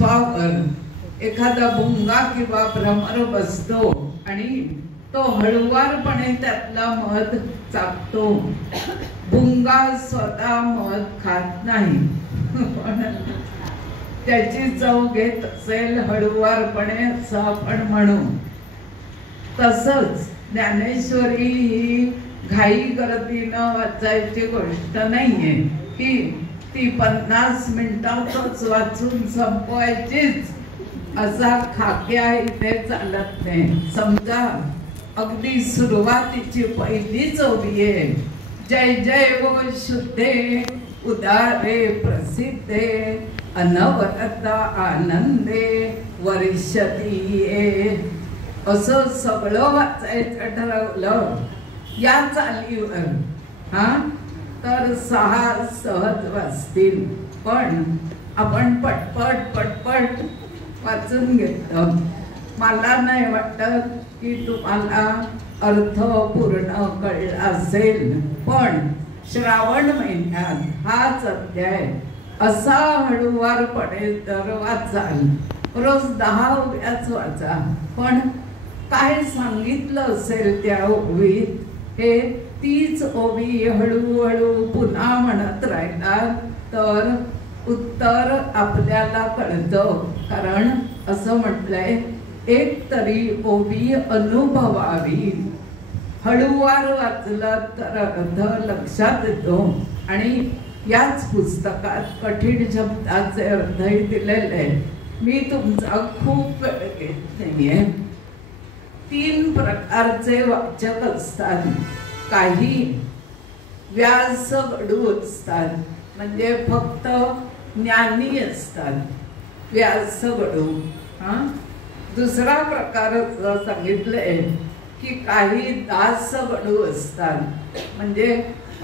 Power एखादा भुंगा किंवा भ्रमर बसतो आणि तो हळुवारपणे त्यातला मध चापतो. भुंगा स्वतः मध खात नाही, पण त्याची चव घेत असेल हळुवारपणे असं आपण म्हणू. तसंच ज्ञानेश्वरी ही घाई गर्दीनं वाचायची गोष्ट नाहीये की ती 50 मिनिटातच वाचून संपवायचीच असा खाक्या इथे चालत नाही. समजा अगदी सुरुवातीची पहिलीच ओवी आहे, जय जय वो शुद्धे उदारे प्रसिद्धे अनवरत आनंदे वर्षतीये. असं सगळं वाचायचं ठरवलं या चालीवर तर 6 सहज वाचतील. पण आपण पटपट पटपट वाचून घेतो. मला नाही वाटत की तुम्हाला अर्थ पूर्ण कळला असेल, पण श्रावण महिन्यात हाच अध्याय असा हळुवारपणे तर वाचाल. रोज 10 ओव्याच वाचा, पण काय सांगितलं असेल त्या ओवीत हे तीच ओवी हळूहळू पुन्हा म्हणत राहिला तर उत्तर आपल्याला कळतं. कारण असं म्हटलंय, एक तरी ओवी अनुभवावी. हळूवार वाचलं तर अर्थ लक्षात येतो. आणि याच पुस्तकात कठीण शब्दाचे अर्थही दिलेले. मी तुमचा खूप वेळ घेत नाहीये. 3 प्रकारचे वाचक असतात. काही व्यासगडू असतात, म्हणजे फक्त ज्ञानी असतात, व्यासगडू. दुसरा प्रकार सांगितलंय की काही दासगडू असतात, म्हणजे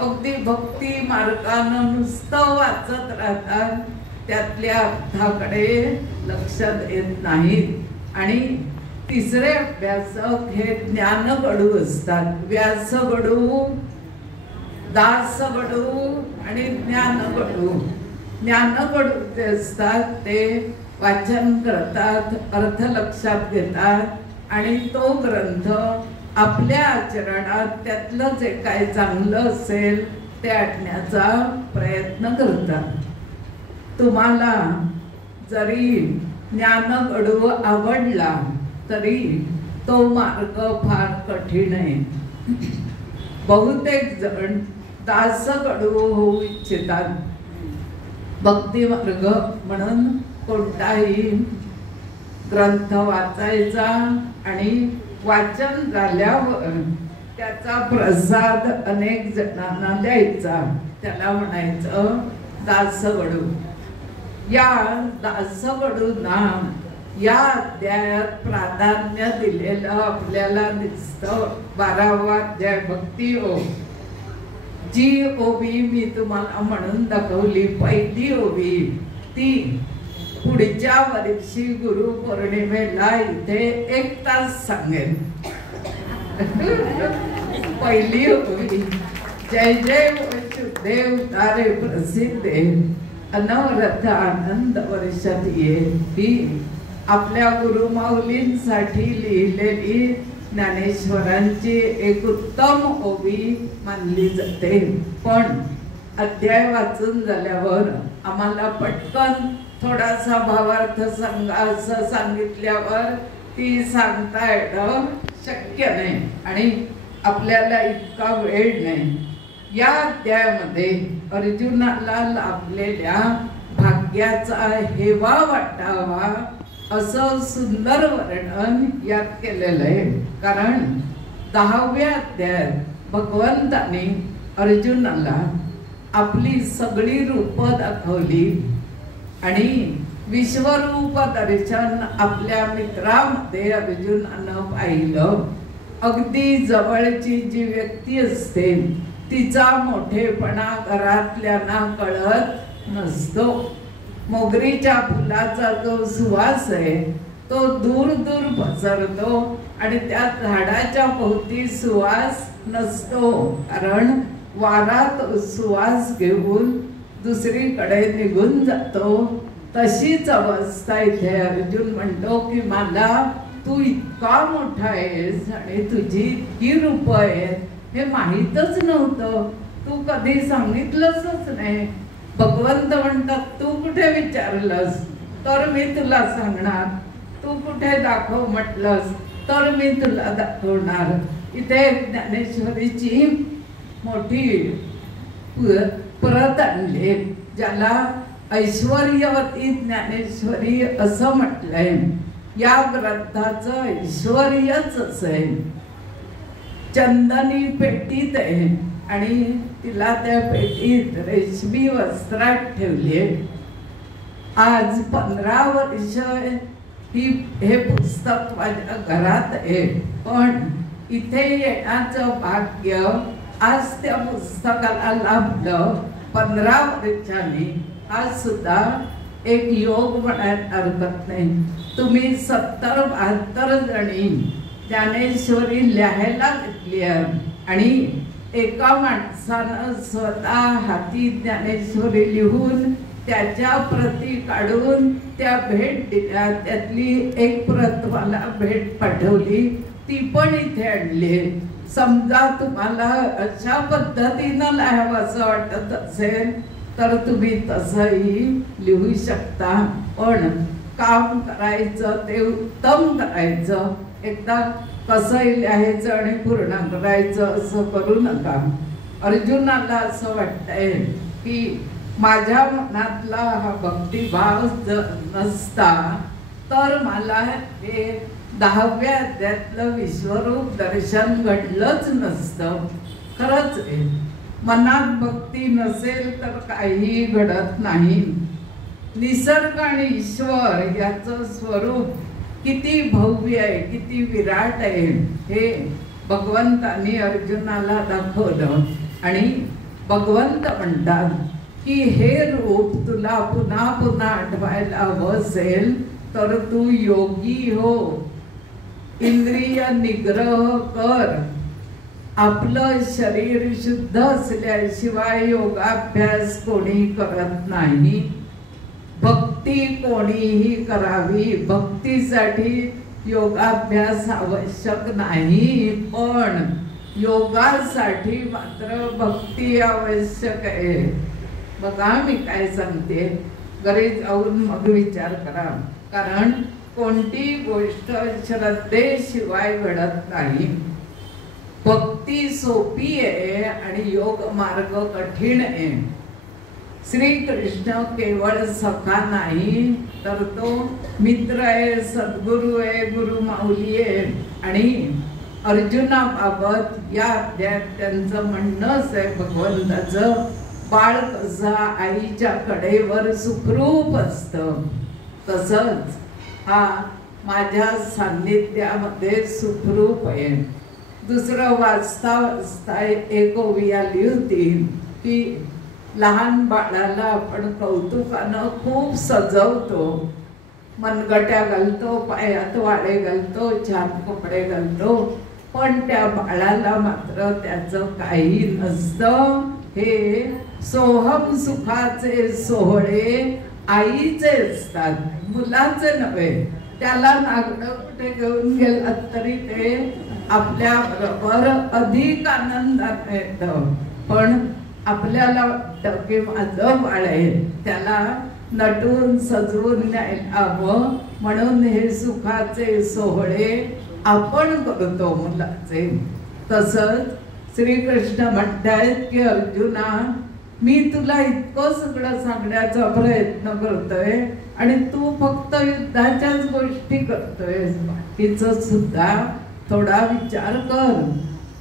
अगदी भक्ती मार्गानं नुसतं वाचत राहतात, त्यातल्या अर्थाकडे लक्ष देत नाहीत. आणि तिसरे अभ्यासक हे ज्ञानगडू असतात. व्यासगडू, दासगडू आणि ज्ञानगडू. ज्ञानगडू जे असतात ते वाचन करतात, अर्थ लक्षात घेतात आणि तो ग्रंथ आपल्या आचरणात त्यातलं जे काय चांगलं असेल ते आणण्याचा प्रयत्न करतात. तुम्हाला जरी ज्ञानगडू आवडला तरी तो मार्ग फार कठीण आहे. बहुतेक जण दासगडू होऊ इच्छितात. भक्ती मार्ग म्हणून कोणताही ग्रंथ वाचायचा आणि वाचन झाल्यावर त्याचा प्रसाद अनेक जणांना द्यायचा, त्याला म्हणायचं दासगडू. या दासगडूंना या अध्यायात प्राधान्य दिलेलं आपल्याला दिसतं. 12वा अध्याय भक्ती ओवी. जी ओवी मी तुम्हाला म्हणून दाखवली पहिली ओवी, ती पुढच्या वर्षी गुरुपौर्णिमेला इथे 1 तास सांगेन. पहिली ओवी, जय जय शुद्धे उतारे प्रसिद्धे अनवरत आनंद वर्षतीये. ही आपल्या गुरुमाऊलींसाठी लिहिलेली ज्ञानेश्वरांची एक उत्तम ओवी मानली जाते. पण अध्याय वाचून झाल्यावर आम्हाला पटकन थोडासा भावार्थ सांगा असं सांगितल्यावर ती सांगता येणं शक्य नाही आणि आपल्याला इतका वेळ नाही. या अध्यायामध्ये अर्जुनाला लाभलेल्या भाग्याचा हेवा वाटावा असं सुंदर वर्णन यात केलेलं आहे. कारण 10व्या अध्यायात भगवंताने अर्जुनाला आपली सगळी रूप दाखवली आणि विश्वरूप दर्शन आपल्या मित्रामध्ये अर्जुनानं पाहिलं. अगदी जवळची जी व्यक्ती असते तिचा मोठेपणा घरातल्यांना कळत नसतो. मोगरीच्या फुलाचा जो सुवास आहे तो दूर दूर पसरतो आणि त्या झाडाच्या भोवती सुवास नसतो, कारण वारा तो सुवास घेऊन दुसरीकडे निघून जातो. तशीच अवस्था इथे अर्जुन म्हणतो की मला तू इतका मोठा आहेस आणि तुझी इतकी रूप आहेत हे माहीतच नव्हतं, तू कधी सांगितलंच नाही. भगवंत म्हणतात तू कुठे विचारलंस तर मी तुला सांगणार, तू कुठे दाखव म्हटलंस तर मी तुला दाखवणार. इथे ज्ञानेश्वरीची मोठी परत आणली, ज्याला ऐश्वर्यवती ज्ञानेश्वरी असं म्हटलंय. या ग्रंथाचं ऐश्वर्यच असे चंदनी पेटीत आहे आणि तिला त्या पेटीत रेशमी वस्त्रात ठेवले. आज 15 वर्ष हे पुस्तक माझ्या घरात आहे, पण इथे येण्याचं भाग्य आज त्या पुस्तकाला लाभलं 15 वर्षांनी. आज सुद्धा एक योग म्हणायला हरकत नाही. तुम्ही 70-72 जणी ज्ञानेश्वरी लिहायला घेतली आणि एका माणसानं स्वतः हाती ज्ञानेश्वरी लिहून त्याच्या प्रती काढून त्या भेट दिल्या. त्यातली एक प्रत मला भेट पाठवली, ती पण इथे आणली. समजा तुम्हाला अशा पद्धतीनं लिहावं असं वाटत असेल तर तुम्ही तसंही लिहू शकता, पण काम करायचं ते उत्तम करायचं. एकदा कसंही लिहायचं आणि पूर्ण करायचं असं करू नका. अर्जुनाला असं वाटतंय की माझ्या मनातला हा भक्तिभाव जर नसता तर मला हे 10व्या अध्यायातलं विश्वरूप दर्शन घडलंच नसतं. खरंच आहे, मनात भक्ती नसेल तर काही घडत नाही. निसर्ग आणि ईश्वर याचं स्वरूप किती भव्य आहे, किती विराट आहे हे भगवंतांनी अर्जुनाला दाखवलं. आणि भगवंत म्हणतात की हे रूप तुला पुन्हा पुन्हा आठवायला हवं असेल तर तू योगी हो, इंद्रिय निग्रह कर. आपलं शरीर शुद्ध असल्याशिवाय योगाभ्यास कोणी करत नाही. भक्ती कोणीही करावी, भक्तीसाठी योगाभ्यास आवश्यक नाही, पण योगासाठी मात्र भक्ती आवश्यक आहे. बघा मी काय सांगते, घरी जाऊन मग विचार करा. कारण कोणती गोष्ट श्रद्धेशिवाय घडत नाही. भक्ती सोपी आहे आणि योग मार्ग कठीण आहे. श्रीकृष्ण केवळ सखा नाही तर तो मित्र आहे, सद्गुरू आहे, गुरु माऊली आहे. आणि अर्जुनाबाबत या अध्यायात त्यांचं म्हणणंच आहे भगवंताचं, बाळ कसा आईच्या कडेवर सुखरूप असतं तसंच हा माझ्या सान्निध्यामध्ये सुखरूप आहे. दुसरं वाचता वाचता एक ओवी आली होती की लहान बाळाला आपण कौतुकानं खूप सजवतो, मनगट्या घालतो, पायात वाळे घालतो, छान कपडे घालतो, पण त्या बाळाला मात्र त्याचं काही नसतं. हे सोहम सुखाचे सोहळे आईचे असतात, मुलाचे नव्हे. त्याला नागडं कुठे घेऊन गेलात तरी ते आपल्या बरोबर अधिक आनंदात येतं. पण आपल्याला वाटतं की माझं बाळ आहे, त्याला नटून सजवून न्यायला हवं, म्हणून हे सुखाचे सोहळे आपण करतो मुलाचे. तसंच श्रीकृष्ण म्हणतायत की अर्जुना, मी तुला इतकं सगळं सांगण्याचा प्रयत्न करतोय आणि तू फक्त युद्धाच्याच गोष्टी करतोय, बाकीचं सुद्धा थोडा विचार कर.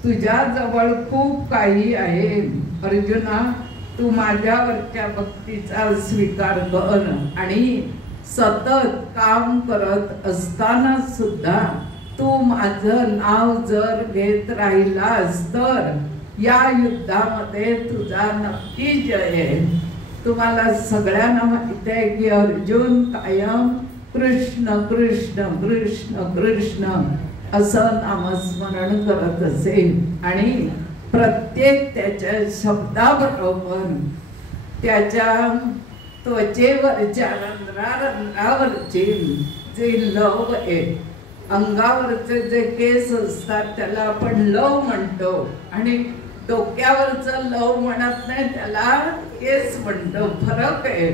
तुझ्या जवळ खूप काही आहे. अर्जुना, तू माझ्यावरच्या भक्तीचा स्वीकार कर आणि सतत काम करत असताना सुद्धा तू माझं नाव जर घेत राहिलास तर या युद्धामध्ये तुझा नक्की जय आहे. तुम्हाला सगळ्यांना माहिती आहे की अर्जुन कायम कृष्ण कृष्ण कृष्ण कृष्ण असं नामस्मरण करत असे आणि प्रत्येक त्याच्या शब्दाबरोबर त्याच्या त्वचेवरच्या रंध्रावरची जे लव आहे, अंगावरचे जे केस असतात त्याला आपण लव म्हणतो, आणि डोक्यावरचं लव म्हणत नाही, त्याला केस म्हणतो. फरक आहे.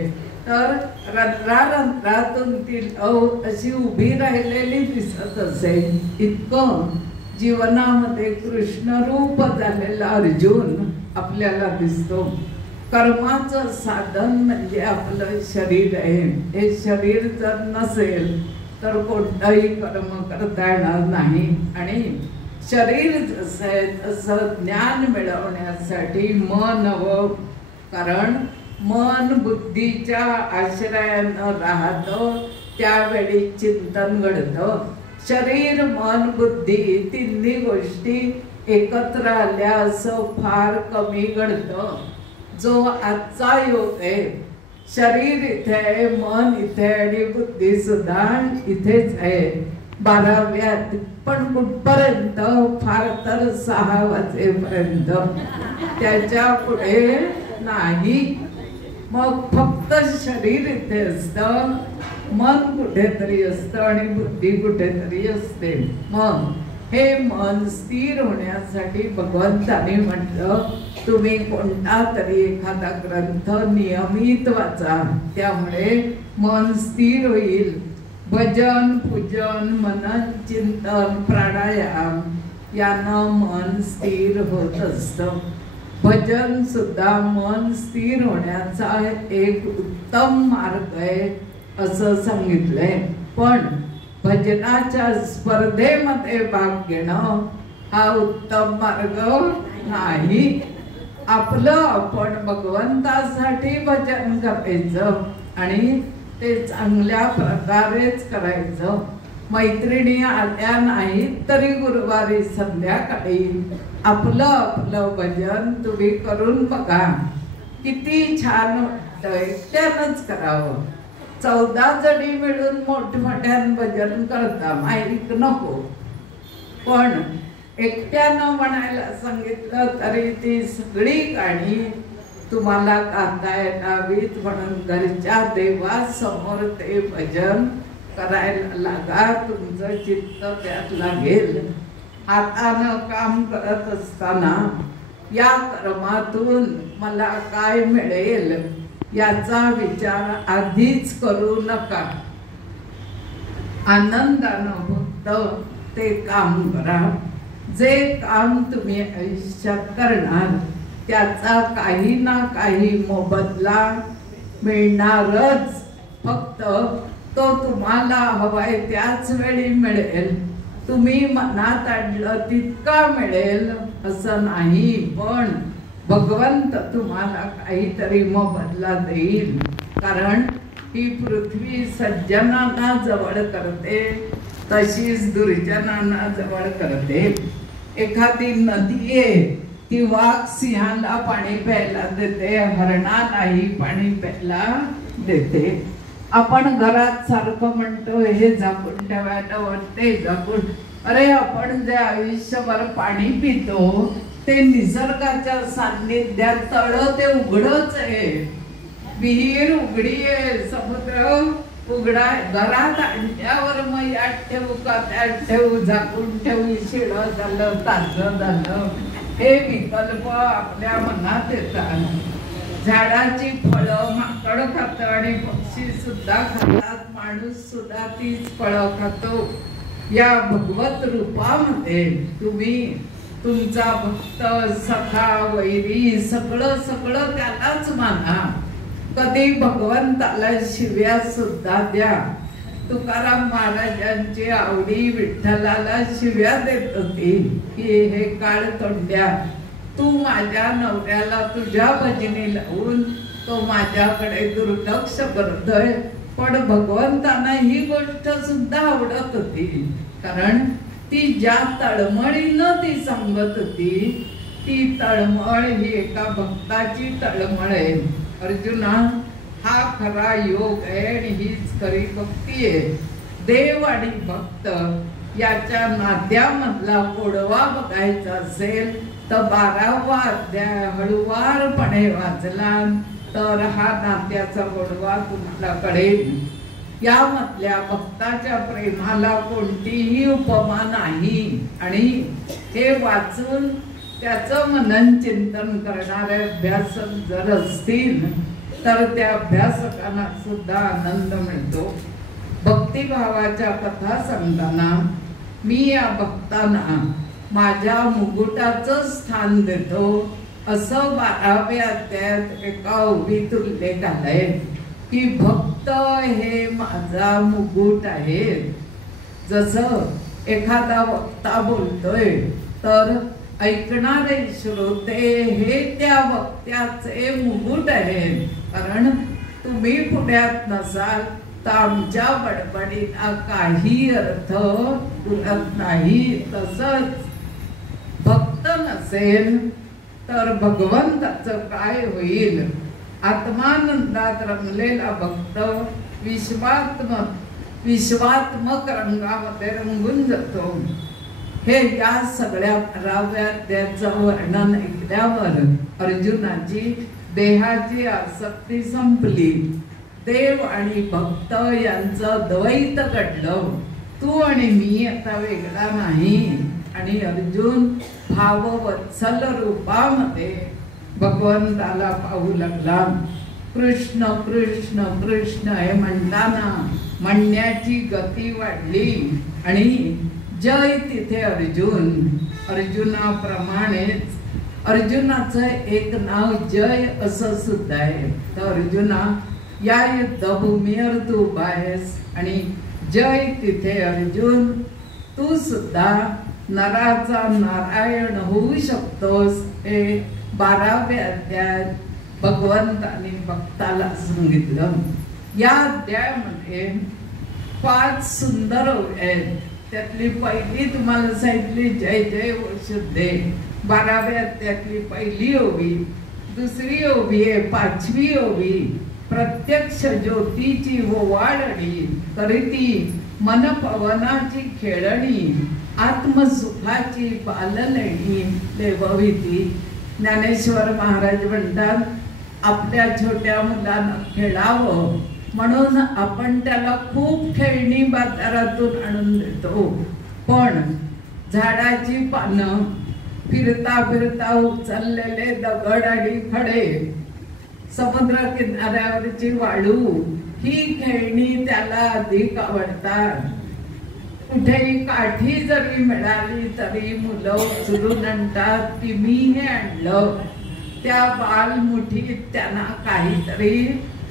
तर रंध्रातून ती लव अशी उभी राहिलेली दिसत असेल. इतकं जीवनामध्ये कृष्णरूप झालेला अर्जुन आपल्याला दिसतो. कर्माचं साधन म्हणजे आपलं शरीर आहे. हे शरीर जर नसेल तर कोणताही कर्म करता येणार नाही. आणि शरीर जसं आहे तसं ज्ञान मिळवण्यासाठी मन हवं. कारण मन बुद्धीच्या आश्रयानं राहतं, त्यावेळी चिंतन घडतं. शरीर मन बुद्धी तिन्ही गोष्टी एकत्र आल्या असं फार कमी घडतं. जो आजचा योग आहे, शरीर इथे आहे, मन इथे आणि बुद्धी सुद्धा इथेच आहे 12व्यात. पण कुठपर्यंत? फार तर 6 वाजेपर्यंत, त्याच्या पुढे नाही. मग फक्त शरीर इथे असतं, मन कुठेतरी असतं आणि बुद्धी कुठेतरी असते. मग हे मन स्थिर होण्यासाठी भगवंताने म्हटलं तुम्ही कोणता तरी एखादा ग्रंथ नियमित वाचा, त्यामुळे मन स्थिर होईल. भजन, पूजन, मनन, चिंतन, प्राणायाम यानं मन स्थिर होत असतं. भजन सुद्धा मन स्थिर होण्याचा एक उत्तम मार्ग आहे असं सांगितलंय. पण भजनाच्या स्पर्धेमध्ये भाग घेणं हा उत्तम मार्ग नाही. आपलं आपण भगवंतासाठी भजन करायचं आणि ते चांगल्या प्रकारेच करायचं. मैत्रिणी आल्या नाहीत तरी गुरुवारी संध्याकाळी आपलं आपलं भजन तुम्ही करून बघा, किती छान वाटतं. एकट्यानंच करावं. 14 जणी मिळून मोठमोठ्यानं भजन करता, माईक नको. पण एकट्यानं म्हणायला सांगितलं तरी ती सगळी गाणी तुम्हाला गाता येणावीत, म्हणून घरच्या देवासमोर ते भजन करायला लागा. तुमचं चित्त त्यात लागेल. हातानं काम करत असताना या कर्मातून मला काय मिळेल याचा विचार आधीच करू नका. आनंदानं फक्त ते काम करा. जे काम तुम्ही आयुष्यात करणार त्याचा काही ना काही मोबदला मिळणारच. फक्त तो तुम्हाला हवाय त्याच वेळी मिळेल. तुम्ही मनात आणलं तितका मिळेल असं नाही. पण भगवंत तुम्हाला काहीतरी मोबदला देईल. कारण ही पृथ्वी सज्जनांना जवळ करते, तशीच दुर्जनांना जवळ करते. एखादी नदी आहे, ती वाघ सिंहाला पाणी प्यायला देते, हरणालाही पाणी प्यायला देते. आपण घरात सारखं म्हणतो हे झाकून ठेवायला, ते झाकून. अरे आपण जे आयुष्यभर पाणी पितो ते निसर्गाच्या सान्निध्यात तळ ते उघडच आहे. विहीर उघडी आहे, समुद्र उघडा. घरात आणल्यावर मग यात ठेवू का त्यात ठेवू, झाकून ठेवू, शिळं झालं ताजं झालं, हे विकल्प आपल्या मनात येतात. झाडाची फळं माकड खातं आणि पक्षी सुद्धा खातात, माणूस सुद्धा तीच फळं खातो. या भगवत रूपामध्ये तुम्ही तुमचा भक्त, सखा, वैरी सगळं सगळं त्यालाच माना. कधी भगवंताला शिव्या सुद्धा द्या. तुकाराम महाराजांची आवडी विठ्ठलाला शिव्या देत होती की हे काळ तोंड्या, तू माझ्या नवऱ्याला तुझ्या भजनी लावून तो माझ्याकडे दुर्लक्ष करतोय. पण भगवंतांना ही गोष्ट सुद्धा आवडत होती, कारण ती ज्या तळमळीनं ती सांगत होती ती तळमळ ही एका भक्ताची तळमळ आहे. अर्जुना, हा खरा योग आहे आणि हीच खरी भक्ती आहे. देव आणि भक्त याच्या नात्यामधला गोडवा बघायचा असेल तर 12वा अध्याय हळुवारपणे वाचला तर हा नात्याचा गोडवा तुम्हाला कळेल. यामधल्या भक्ताच्या प्रेमाला कोणतीही उपमा नाही. आणि हे वाचून त्याचं मनन चिंतन करणारे अभ्यासक जर असतील तर त्या अभ्यासकांना सुद्धा आनंद मिळतो. भक्तिभावाच्या कथा सांगताना मी या भक्तांना माझ्या मुकुटाचं स्थान देतो असं 12व्या अध्यायात एका ओवीत उल्लेख आलाय की भक्त हे माझा मुकुट आहे. जसं एखादा वक्ता बोलतोय तर ऐकणारे श्रोते हे त्या वक्त्याचे मुकुट आहेत. कारण तुम्ही पुण्यात नसाल तर आमच्या बडबडीला काही अर्थ उरत नाही. तसंच भक्त नसेल तर भगवंताचं काय होईल. आत्मानंदात रंगलेला भक्त विश्वात्मक रंगामध्ये रंगून जातो. हे या सगळ्या 12व्या अध्यायाचं वर्णन ऐकल्यावर अर्जुनाची देहाची आसक्ती संपली. देव आणि भक्त यांचं द्वैत घडलं. तू आणि मी आता वेगळा नाही. आणि अर्जुन भाववत्सल रूपामध्ये भगवंताला पाहू लागला. कृष्ण कृष्ण कृष्ण हे म्हणताना म्हणण्याची गती वाढली. आणि जय तिथे अर्जुन. अर्जुनाप्रमाणेच अर्जुनाचं एक नाव जय असं सुद्धा आहे. तर अर्जुना या युद्धभूमीवर तू उभा आहेस आणि जय तिथे अर्जुन तू सुद्धा नराचा नारायण होऊ शकतोस. हे 12व्या अध्यायात भगवंताने भक्ताला सांगितलं. या अध्यायामध्ये 5 सुंदर ओवी आहेत. त्यातली पहिली तुम्हाला सांगितली जय जय वसुदे. 12व्या अध्यायातली पहिली ओवी. दुसरी ओवी आहे 5वी ओवी. प्रत्यक्ष ज्योतीची ओवाळणी करीती मन पवनाची खेळणी आत्मसुखाची पाललणी लेवविती. ज्ञानेश्वर महाराज म्हणतात आपल्या छोट्या मुलांना खेळावं म्हणून आपण त्याला खूप खेळणी बाजारातून आणून देतो. पण झाडाची पानं, फिरता फिरता उचललेले दगड आणि खडे, समुद्र किनाऱ्यावरची वाळू ही खेळणी त्याला अधिक आवडतात. कुठेही काठी जरी मिळाली तरी मुलं उचलून आणतात की मी हे आणलं. त्या बालमुठीत त्यांना काहीतरी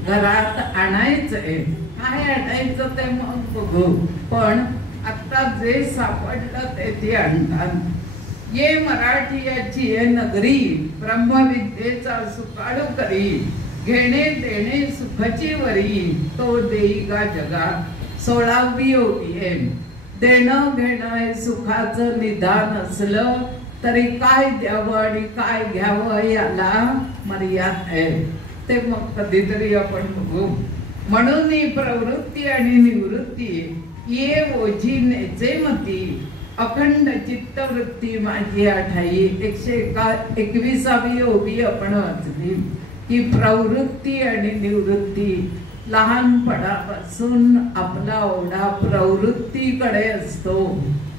घरात आणायचंय. काय आणायचं ते मग बघू. पण आता जे सापडलं ते आणतात. ये मराठीयाची ये नगरी ब्रह्मविद्येचा सुकाळू करी घेणे देणे सुखची वरी तो देईगा जगा. 16वी ओवी आहे. देणं घेणं हे सुखाचं निदान असलं तरी काय द्यावं आणि काय घ्यावं याला मर्यादा आहे. ते मग कधीतरी आपण बघू. म्हणून ही प्रवृत्ती आणि निवृत्ती ये ओझी नेचे मती अखंड चित्तवृत्ती माझी आठाई. 121वी ओवी आपण वाचली की प्रवृत्ती आणि निवृत्ती. लहानपणापासून आपला ओढा प्रवृत्तीकडे असतो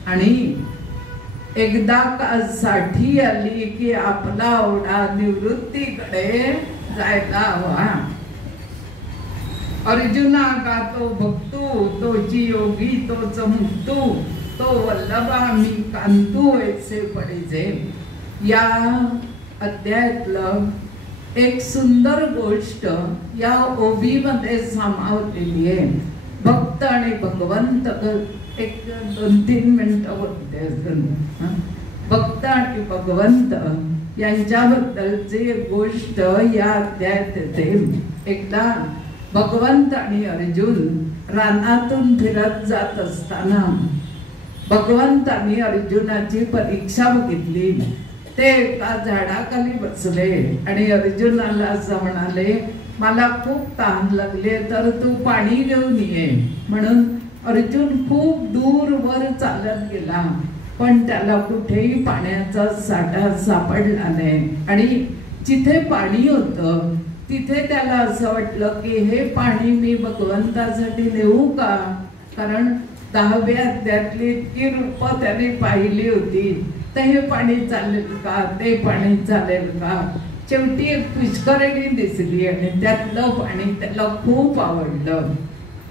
आणि एकदा का साठी आली की आपला ओढा निवृत्तीकडे जायला हवा. अर्जुना गातो भक्तू तोची योगी तोच मुक्तू तो वल्लभा मी कांतू ऐसे पडिजे. या अध्यायातलं एक सुंदर गोष्ट या ओबीमध्ये सामावलेली आहे. भक्त आणि भगवंत. एक 2-3 मिनिटं होते. भक्त आणि भगवंत यांच्याबद्दलची गोष्ट या अध्यायात येते. एकदा भगवंत आणि अर्जुन रानातून फिरत जात असताना भगवंतांनी अर्जुनाची परीक्षा बघितली. ते एका झाडाखाली बसले आणि अर्जुनाला असं म्हणाले मला खूप तहान लागले तर तू पाणी घेऊन ये. म्हणून अर्जुन खूप दूर वर चालत गेला पण त्याला कुठेही पाण्याचा साठा सापडला नाही. आणि जिथे पाणी होतं तिथे त्याला असं वाटलं की हे पाणी मी भगवंतासाठी नेऊ का, कारण 10व्या अध्यायातली इतकी रूप त्याने पाहिली होती, तर हे पाणी चालेल का, ते पाणी चालेल का. शेवटी एक पुष्करणी दिसली आणि त्यातलं पाणी त्याला खूप आवडलं.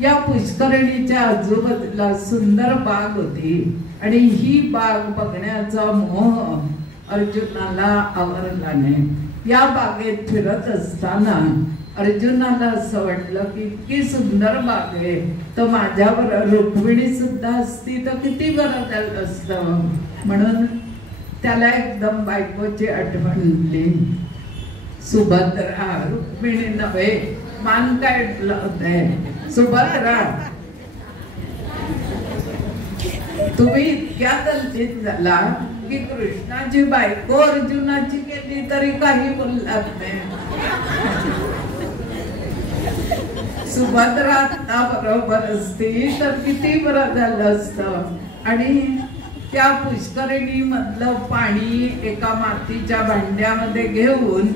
या पुष्करणीच्या आजूबाजूला सुंदर बाग होती आणि ही बाग बघण्याचा मोह अर्जुनाला आवरला नाही. या बागेत फिरत असताना अर्जुनाला असं वाटलं की इतकी सुंदर बाग आहे, तर माझ्यावर रुक्मिणी सुद्धा असती तर किती बरं झालं असतं. म्हणून त्याला एकदम बायकोची आठवण आली. सुभद्रा, रुक्मिणी नव्हे, मान काय होते सुभद्रा, तुम्ही इतक्या दलतीत झाला की कृष्णाची बायको अर्जुनाची केली तरी काही बोललात नाही. सुभद्रा आता बरोबर असती तर किती बरं झालं असतं. आणि त्या पुष्करिणी मधलं पाणी एका मातीच्या भांड्यामध्ये घेऊन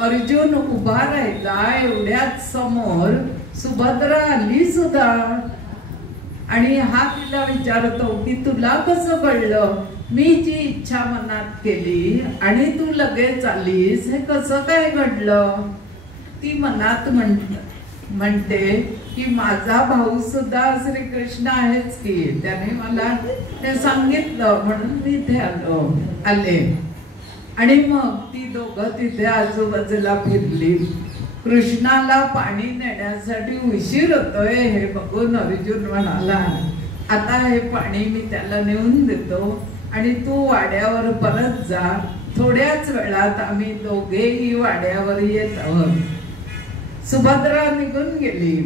अर्जुन उभा राहिला. एवढ्याच समोर सुभद्रा आली सुद्धा आणि हा तिला विचारतो की तुला कसं कळलं, मी जी इच्छा मनात केली आणि तू लगेच आलीस, हे कसं काय घडलं. ती मनात म्हणते की माझा भाऊ सुद्धा श्रीकृष्ण आहेच की, त्याने मला ते सांगितलं म्हणून मी इथे आले. आणि मग ती दोघं तिथे आजूबाजूला फिरली. कृष्णाला पाणी नेण्यासाठी उशीर होतोय हे बघून अर्जुन म्हणाला, आता हे पाणी मी त्याला नेऊन देतो आणि तू वाड्यावर परत जा. थोड्याच वेळात आम्ही दोघेही वाड्यावर येत आहोत. सुभद्रा निघून गेली.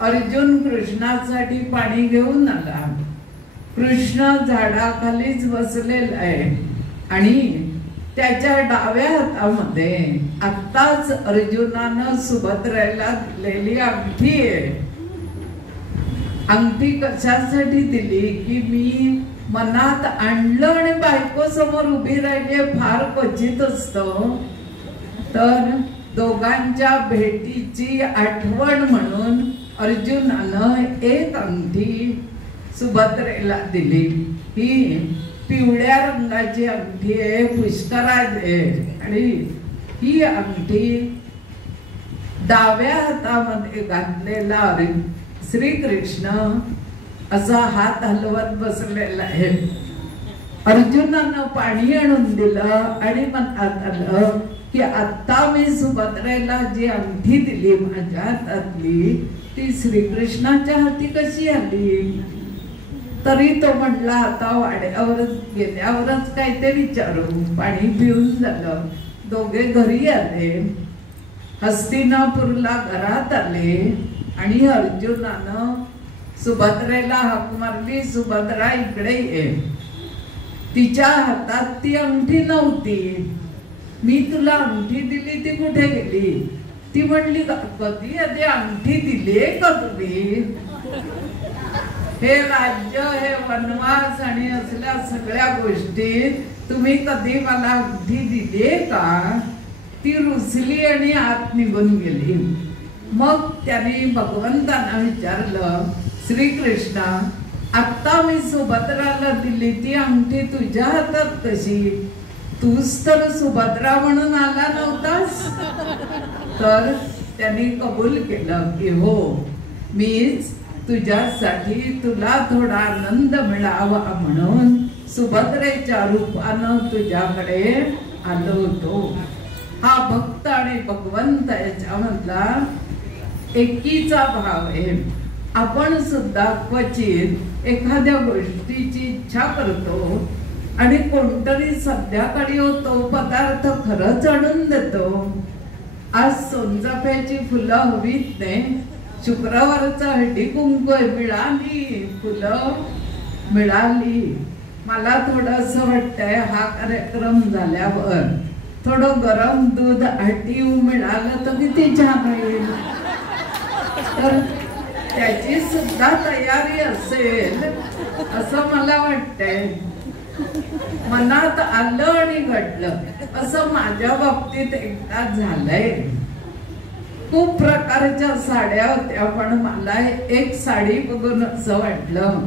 अर्जुन कृष्णासाठी पाणी घेऊन आला. कृष्ण झाडाखालीच बसलेला आहे आणि त्याच्या डाव्या हातामध्ये आत्ताच अर्जुनानं सुभद्रेला दिलेली अंगठी आहे. अंगठी कशासाठी दिली की मी मनात आणलं आणि बायको समोर उभी राहिली फार क्वचित असतं, तर दोघांच्या भेटीची आठवण म्हणून अर्जुनानं एक अंगठी सुभद्रेला दिली. ही पिवळ्या रंगाची अंगठी आहे, पुष्कराज आहे. आणि ही अंगठी डाव्या हातामध्ये घातलेला श्रीकृष्ण असा हात हलवत बसलेला आहे. अर्जुनानं पाणी आणून दिलं आणि मनात आलं की आता मी सुभद्रेला जी अंगठी दिली माझ्या हातातली, ती श्रीकृष्णाच्या हाती कशी आली. तरी तो म्हटला आता वाड्यावरच गेल्यावरच काय ते विचारू. पाणी पिऊन झालं. दोघे घरी आले. हस्तिनापूरला घरात आले आणि अर्जुनानं सुभद्रेला हाक मारली, सुभद्रा इकडे ये. तिच्या हातात ती अंगठी नव्हती. मी तुला अंगठी दिली ती कुठे गेली. ती म्हणली कधी आधी अंगठी दिलीये का तुम्ही. हे राज्य, हे वनवास आणि असल्या सगळ्या गोष्टी तुम्ही कधी मला अंगठी दिलीये का. ती रुसली आणि आत निघून गेली. मग त्याने भगवंतांना विचारलं, श्रीकृष्णा आता मी सुभद्राला दिली ती अंगठी तुझ्या हातात कशी. तूच तर सुभद्रा म्हणून आला नव्हतास. तर त्यांनी कबूल केलं की हो, मीच तुझ्यासाठी तुला थोडा आनंद मिळावा म्हणून सुभद्रेच्या रूपानं तुझ्याकडे आलो होतो. हा भक्त आणि भगवंत याच्यामधला एकीचा भाव आहे. आपण सुद्धा क्वचित एखाद्या गोष्टीची इच्छा करतो आणि कोणतरी संध्याकाळी तो पदार्थ खरंच आणून देतो. आज सोनचाफ्याची फुलं हवीत नाही, शुक्रवारचा हळदी कुंकू मिळाली, फुलं मिळाली. मला थोडस वाटतंय हा कार्यक्रम झाल्यावर थोडं गरम दूध आटीव मिळालं तर किती छान होईल. तर त्याची सुद्धा तयारी असेल असं मला वाटतंय. मनात आलं आणि घडलं असं माझ्या बाबतीत एकदा झालंय. खूप प्रकारच्या साड्या होत्या, पण मला एक साडी बघून असं वाटलं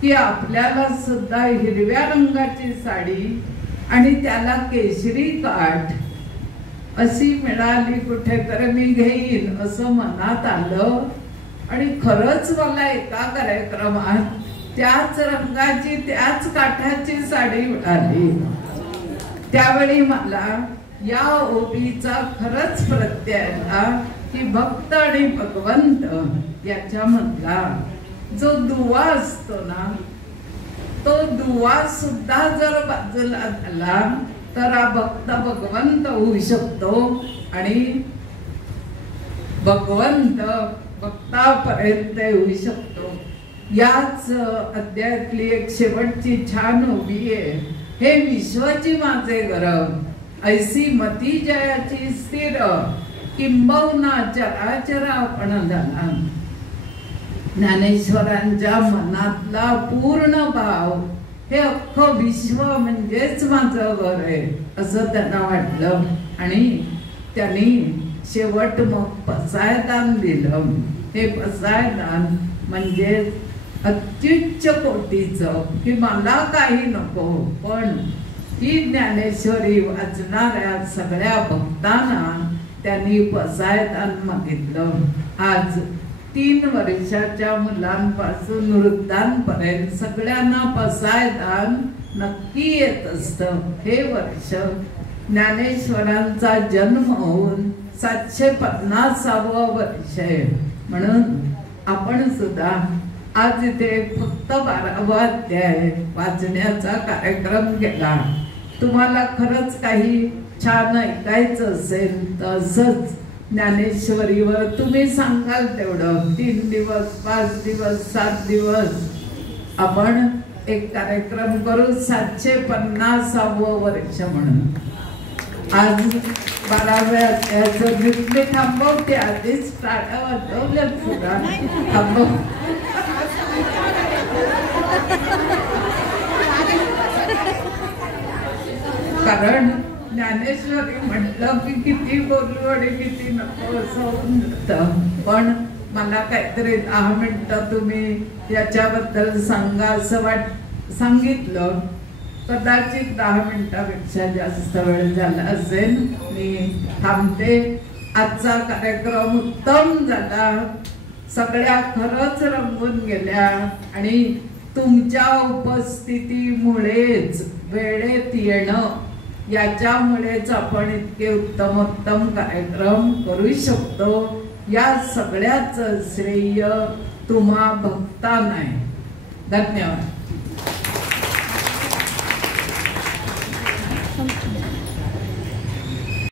की आपल्याला सुद्धा हिरव्या रंगाची साडी आणि त्याला केशरी काठ अशी मिळाली कुठेतरी मी घेईन असं मनात आलं. आणि खरंच मला एका कार्यक्रमात त्याच रंगाची त्याच काठाची साडी मिळाली. त्यावेळी मला या ओबीचा खरंच प्रत्यय आला की भक्त आणि भगवंत याच्यामधला जो दुवा असतो ना, तो दुवा सुद्धा जर बाजूला झाला तर हा भक्त भगवंत होऊ शकतो आणि भगवंत भक्तापर्यंत येऊ शकतो. याच अध्यायातली एक शेवटची छान उभी आहे. हे विश्वची माझे घर, ऐसी मती जयाची स्थिर, किंबहुना चराचर आपण झाला. ज्ञानेश्वरांच्या मनातला पूर्ण भाव हे अख्खं विश्व म्हणजेच माझं घर आहे असं त्यांना वाटलं. आणि त्यांनी शेवट मग पसायदान दिलं. हे पसायदान म्हणजे अत्युच्च कोटीचं, की मला काही नको, पण ही ज्ञानेश्वरी वाचणाऱ्या सगळ्या भक्तांना त्यांनी पसायदान मागितलं. आज 3 वर्षाच्या मुलांपासून वृद्धांपर्यंत सगळ्यांना पसायदान नक्की येत असतं. हे वर्ष ज्ञानेश्वरांचा जन्म होऊन 750वं वर्ष आहे. म्हणून आपण सुद्धा आज इथे फक्त 12वा अध्याय वाचण्याचा कार्यक्रम केला. तुम्हाला खरंच काही छान ऐकायचं असेल तर असंच ज्ञानेश्वरीवर तुम्ही सांगाल तेवढं 3 दिवस 5 दिवस 7 दिवस आपण एक कार्यक्रम करू. 750वं वर्ष म्हणून आज 12व्या अध्यायाचं मी थांबवते. आधीच टाळ्या वाजवल्या सुद्धा थांबव. कारण ज्ञानेश्वरी म्हटलं की किती बोलू आणि किती नको असं होऊन जातं. पण मला काहीतरी 10 मिनिटं तुम्ही याच्याबद्दल सांगा असं सांगितलं. कदाचित 10 मिनिटापेक्षा जास्त वेळ झाला असेल. मी थांबते. आजचा कार्यक्रम उत्तम झाला. सगळ्या खरंच रंगून गेल्या आणि तुमच्या उपस्थितीमुळेच वेळेत येणं याच्यामुळेच आपण इतके उत्तम उत्तम कार्यक्रम करू शकतो. या सगळ्याच श्रेय तुम्हा भक्तांना आहे. धन्यवाद.